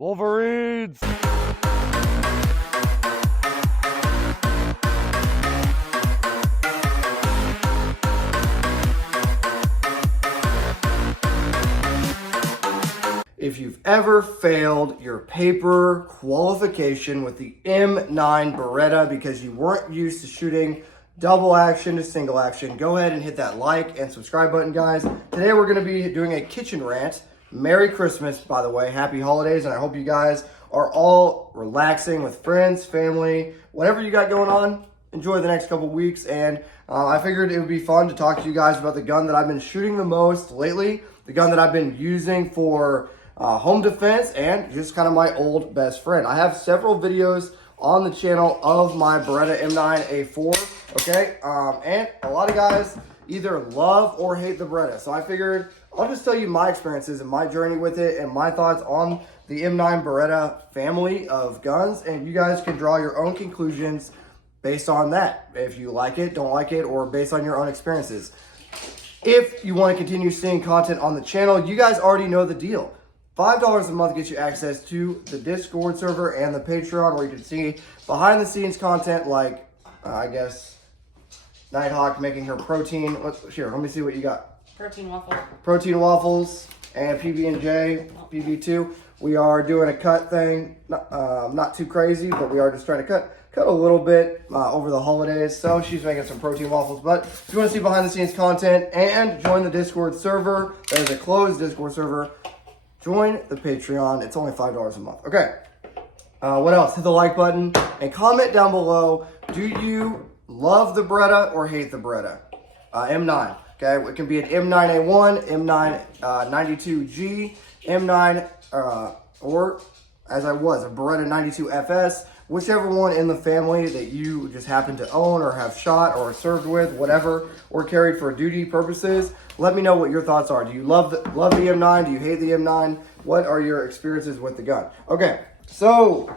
Wolverines! If you've ever failed your paper qualification with the M9 Beretta because you weren't used to shooting double action to single action, go ahead and hit that like and subscribe button, guys. Today we're going to be doing a kitchen rant. Merry Christmas, by the way. Happy holidays, and I hope you guys are all relaxing with friends, family, whatever you got going on. Enjoy the next couple weeks, and I figured it would be fun to talk to you guys about the gun that I've been shooting the most lately, the gun that I've been using for home defense, and just kind of my old best friend. I have several videos on the channel of my Beretta M9 A4, okay? And a lot of guys either love or hate the Beretta. So I figured I'll just tell you my experiences and my journey with it and my thoughts on the M9 Beretta family of guns, and you guys can draw your own conclusions based on that. If you like it, don't like it, or based on your own experiences. If you want to continue seeing content on the channel, you guys already know the deal. $5 a month gets you access to the Discord server and the Patreon, where you can see behind the scenes content like, I guess, Nighthawk making her protein. Here, let me see what you got. Protein waffle. Protein waffles and PB&J, PB2. We are doing a cut thing, not too crazy, but we are just trying to cut a little bit over the holidays. So she's making some protein waffles. But if you want to see behind the scenes content and join the Discord server, that is a closed Discord server, join the Patreon. It's only $5 a month. Okay. What else? Hit the like button and comment down below. Do you love the Beretta or hate the Beretta? M9. Okay. It can be an M9A1, M9 92G, M9, or as I was, a Beretta 92FS, whichever one in the family that you just happen to own or have shot or served with, whatever, or carried for duty purposes. Let me know what your thoughts are. Do you love the M9? Do you hate the M9? What are your experiences with the gun? Okay, so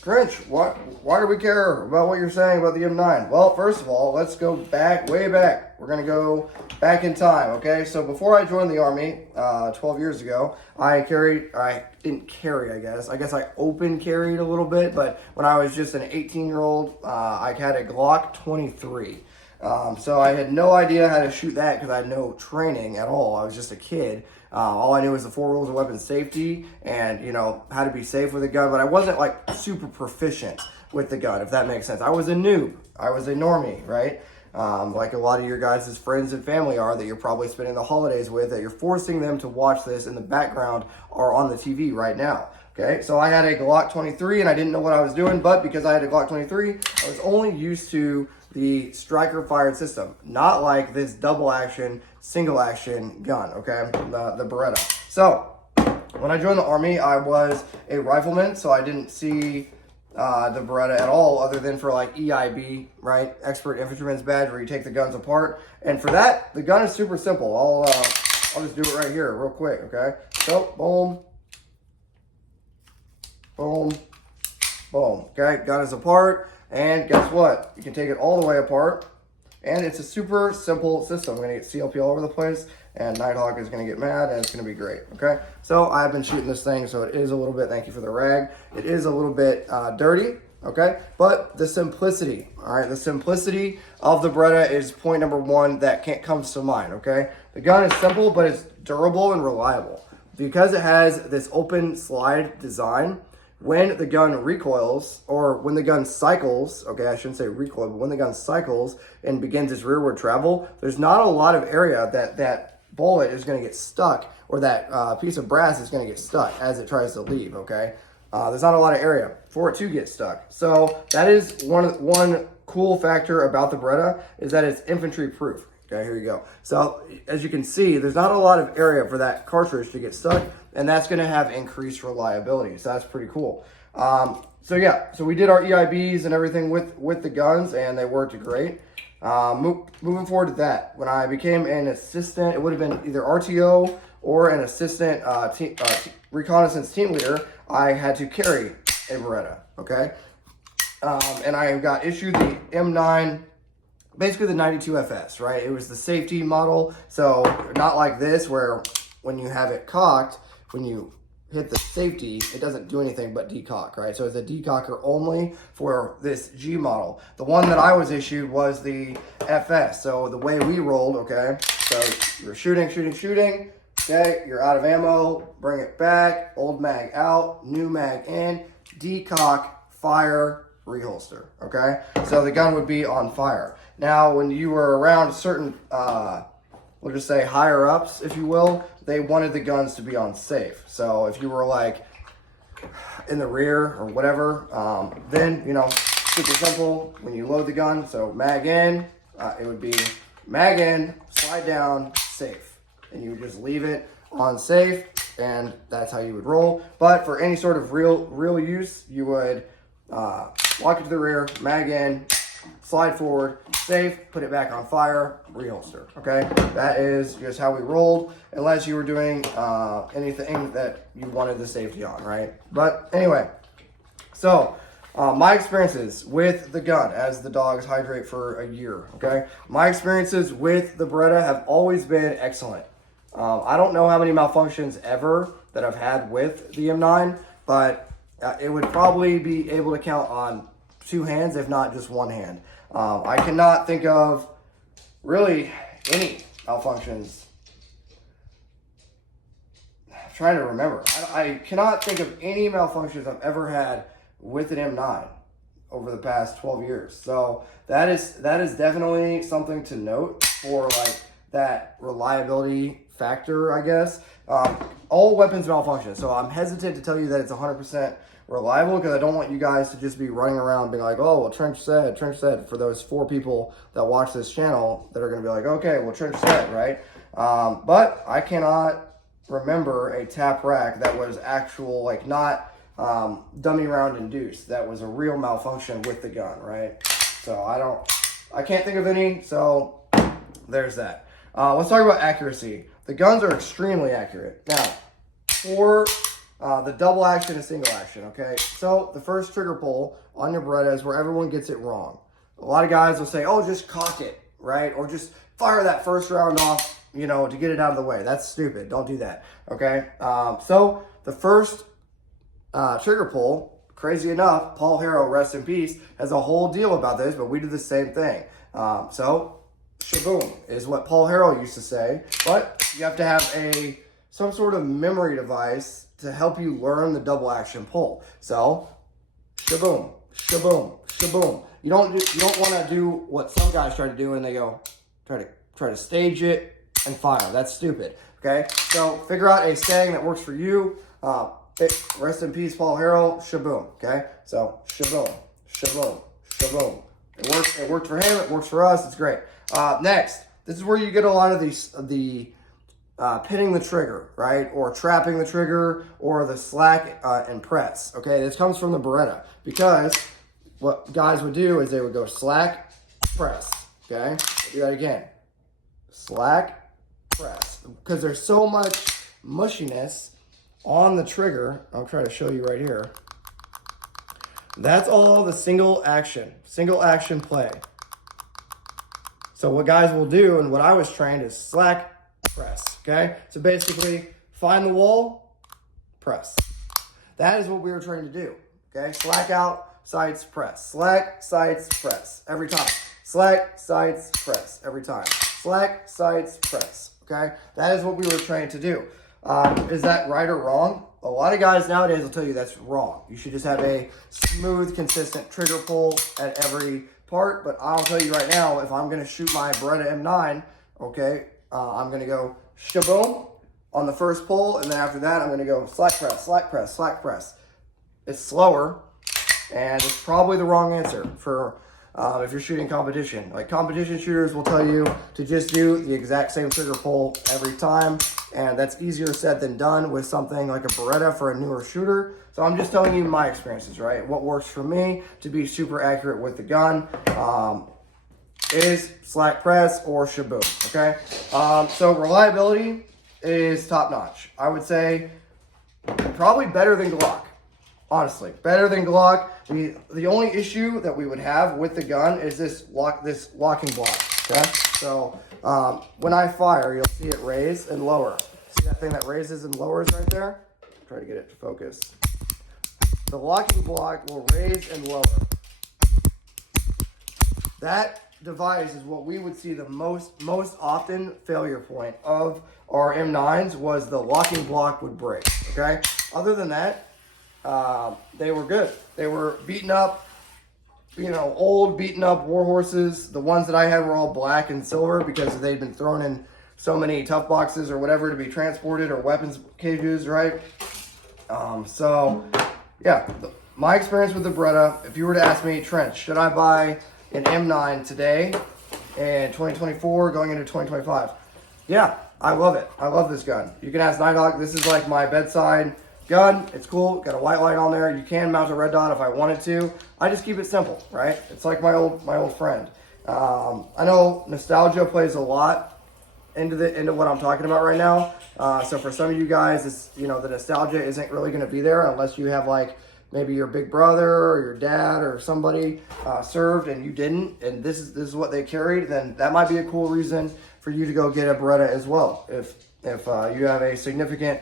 Grinch, why do we care about what you're saying about the M9? Well, first of all, let's go back, way back. We're gonna go back in time, okay? So before I joined the Army 12 years ago, I didn't carry, I guess. I guess I open carried a little bit, but when I was just an 18-year-old, I had a Glock 23. So I had no idea how to shoot that because I had no training at all. I was just a kid. All I knew was the 4 rules of weapon safety and, you know, how to be safe with a gun, but I wasn't like super proficient with the gun, if that makes sense. I was a noob. I was a normie, right? Like a lot of your guys' friends and family are that you're probably spending the holidays with, that you're forcing them to watch this in the background or on the TV right now. Okay, so I had a Glock 23 and I didn't know what I was doing, but because I had a Glock 23, I was only used to the striker fired system, not like this double action, single action gun, okay, the Beretta. So when I joined the Army, I was a rifleman, so I didn't see the Beretta at all other than for like EIB, right, Expert Infantryman's Badge, where you take the guns apart. And for that, the gun is super simple. I'll just do it right here real quick, okay? So boom, boom, boom, okay, gun is apart. And guess what? You can take it all the way apart. And it's a super simple system. I'm going to get CLP all over the place. And Nighthawk is going to get mad. And it's going to be great. Okay? So I've been shooting this thing. So it is a little bit, thank you for the rag. It is a little bit dirty. Okay? But the simplicity. Alright? The simplicity of the Beretta is point number one that comes to mind. Okay? The gun is simple, but it's durable and reliable. Because it has this open slide design, when the gun recoils, or when the gun cycles, okay, I shouldn't say recoil, but when the gun cycles and begins its rearward travel, there's not a lot of area that bullet is going to get stuck, or that piece of brass is going to get stuck as it tries to leave, okay? There's not a lot of area for it to get stuck. So that is one cool factor about the Beretta, is that it's infantry proof. Okay, here you go. So as you can see, there's not a lot of area for that cartridge to get stuck, and that's going to have increased reliability. So that's pretty cool. So yeah, so we did our EIBs and everything with the guns, and they worked great. Moving forward to that, when I became an assistant, it would have been either RTO or an assistant reconnaissance team leader, I had to carry a Beretta, okay? And I got issued the M9, basically the 92FS, right? It was the safety model. So not like this, where when you have it cocked, when you hit the safety, it doesn't do anything but decock, right? So it's a decocker only for this G model. The one that I was issued was the FS. So the way we rolled, okay, so you're shooting, okay, you're out of ammo, bring it back, old mag out, new mag in, decock, fire, reholster, okay? So the gun would be on fire. Now, when you were around certain, we'll just say higher ups, if you will, they wanted the guns to be on safe. So if you were like in the rear or whatever, then, you know, super simple when you load the gun. So mag in, it would be mag in, slide down, safe. And you would just leave it on safe, and that's how you would roll. But for any sort of real use, you would walk it to the rear, mag in, slide forward, safe, put it back on fire, reholster, okay? That is just how we rolled, unless you were doing anything that you wanted the safety on, right? But anyway, so my experiences with the gun as the dogs hydrate for a year, okay? My experiences with the Beretta have always been excellent. I don't know how many malfunctions ever that I've had with the M9, but it would probably be able to count on 2 hands, if not just 1 hand. I cannot think of really any malfunctions. I'm trying to remember. I cannot think of any malfunctions I've ever had with an M9 over the past 12 years. So that is definitely something to note for like that reliability factor, I guess. All weapons malfunction. So I'm hesitant to tell you that it's 100% reliable, because I don't want you guys to just be running around being like, oh, well, Trench said, for those 4 people that watch this channel that are going to be like, okay, well, Trench said, right? But I cannot remember a tap rack that was actual, like, not dummy round induced. That was a real malfunction with the gun, right? So I can't think of any, so there's that. Let's talk about accuracy. The guns are extremely accurate. Now, for the double action and single action, okay? So the first trigger pull on your Beretta is where everyone gets it wrong. A lot of guys will say, oh, just cock it, right? Or just fire that first round off, you know, to get it out of the way. That's stupid. Don't do that, okay? So the first trigger pull, crazy enough, Paul Harrow, rest in peace, has a whole deal about this, but we do the same thing. So shaboom is what Paul Harrow used to say, but you have to have some sort of memory device to help you learn the double action pull. So shaboom, shaboom, shaboom. You don't want to do what some guys try to do, and they go try to stage it and fire. That's stupid. Okay, so figure out a stang that works for you. Rest in peace, Paul Harrell. Shaboom. Okay, so shaboom, shaboom, shaboom. It worked for him. It works for us. It's great. Next, this is where you get a lot of the pinning the trigger, right? Or trapping the trigger, or the slack and press. Okay, this comes from the Beretta, because what guys would do is they would go slack, press. Okay, do that again. Slack, press. Because there's so much mushiness on the trigger. I'll try to show you right here. That's all the single action play. So what guys will do, and what I was trained, is slack, press, okay? So basically, find the wall, press. That is what we were trained to do, okay? Slack out, sights, press. Slack, sights, press, every time. Slack, sights, press, every time. Slack, sights, press, okay? That is what we were trained to do. Is that right or wrong? A lot of guys nowadays will tell you that's wrong. You should just have a smooth, consistent trigger pull at every part, but I'll tell you right now, if I'm gonna shoot my Beretta M9, okay, I'm gonna go shaboom on the first pull, and then after that, I'm gonna go slack press, slack press, slack press. It's slower, and it's probably the wrong answer for if you're shooting competition. Like, competition shooters will tell you to just do the exact same trigger pull every time, and that's easier said than done with something like a Beretta for a newer shooter. So I'm just telling you my experiences, right? What works for me to be super accurate with the gun is slack press or shaboom, okay? So reliability is top notch. I would say probably better than Glock. Honestly, better than Glock. The only issue that we would have with the gun is this locking block, okay? So when I fire, you'll see it raise and lower. See that thing that raises and lowers right there? try to get it to focus. The locking block will raise and lower. That device is what we would see the most often failure point of our M9s was the locking block would break, okay? Other than that, they were good. They were beaten up, you know, old beaten up war horses. The ones that I had were all black and silver because they'd been thrown in so many tough boxes or whatever to be transported, or weapons cages, right? So yeah, my experience with the Beretta, if you were to ask me, Trent, should I buy an M9 today in 2024 going into 2025? Yeah, I love it. I love this gun. You can ask Nighthawk. This is like my bedside gun. It's cool. Got a white light on there. You can mount a red dot if I wanted to. I just keep it simple, right? It's like my old friend. I know nostalgia plays a lot into what I'm talking about right now. So for some of you guys, it's, you know, the nostalgia isn't really going to be there unless you have like maybe your big brother or your dad or somebody served and you didn't, and this is what they carried. Then that might be a cool reason for you to go get a Beretta as well. If you have a significant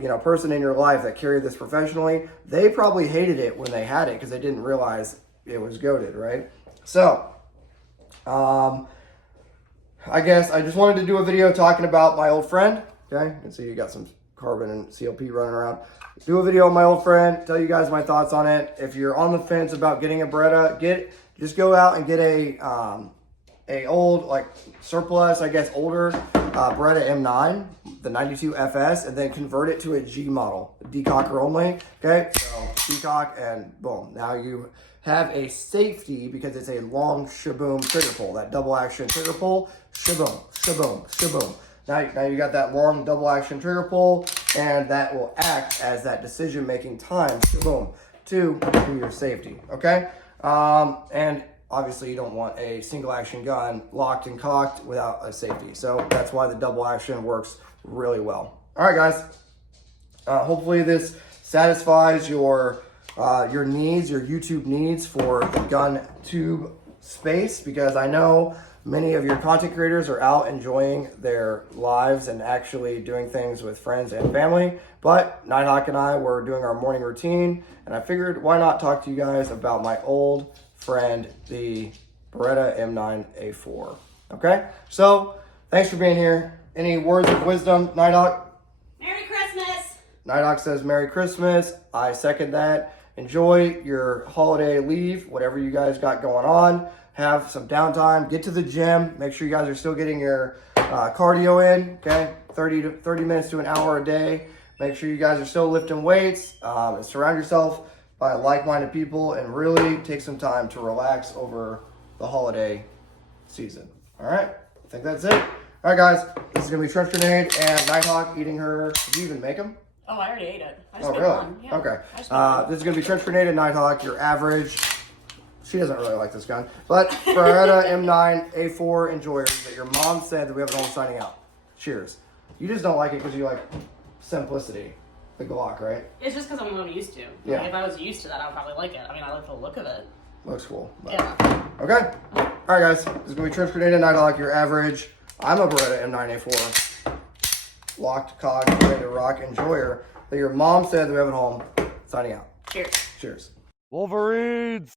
you know, person in your life that carried this professionally, they probably hated it when they had it because they didn't realize it was goated, right? So I guess I just wanted to do a video talking about my old friend. Okay, you can see you got some carbon and CLP running around. Do a video on my old friend, tell you guys my thoughts on it. If you're on the fence about getting a Beretta, just go out and get a old, like surplus, I guess older Beretta M9, the 92 FS, and then convert it to a G model, decocker only. Okay, so decock and boom, now you have a safety because it's a long shaboom trigger pull, that double action trigger pull, shaboom, shaboom, shaboom. Now you got that long double action trigger pull, and that will act as that decision-making time, boom, to your safety, okay? And obviously you don't want a single action gun locked and cocked without a safety. So that's why the double action works really well. All right, guys. Hopefully this satisfies your needs, your YouTube needs for the gun tube space, because I know many of your content creators are out enjoying their lives and actually doing things with friends and family. But Nighthawk and I were doing our morning routine, and I figured why not talk to you guys about my old friend, the Beretta M9 A4. Okay, so thanks for being here. Any words of wisdom, Nighthawk? Merry Christmas. Nighthawk says Merry Christmas. I second that. Enjoy your holiday leave, whatever you guys got going on. Have some downtime, get to the gym, make sure you guys are still getting your cardio in, okay? 30 minutes to an hour a day. Make sure you guys are still lifting weights, and surround yourself by like-minded people, and really take some time to relax over the holiday season. All right, I think that's it. All right, guys, this is gonna be Trench Grenade and Nighthawk eating her. Did you even make them? Oh, I already ate it. I just really? one. Yeah. Okay. This is gonna be Trench Grenade and Nighthawk, your average. She doesn't really like this gun, but Beretta M9 A4 enjoyers that your mom said that we have it all signing out. Cheers. You just don't like it because you like simplicity, the Glock, right? It's just because I'm not used to. Yeah. Like, if I was used to that, I would probably like it. I mean, I like the look of it. Looks cool. But. Yeah. Okay. All right, guys. This is gonna be Trench Grenade and Nighthawk, your average. I'm a Beretta M9 A4 locked, cogged, ready to rock enjoyer that your mom said that we have at home. Signing out. Cheers. Cheers. Wolverines!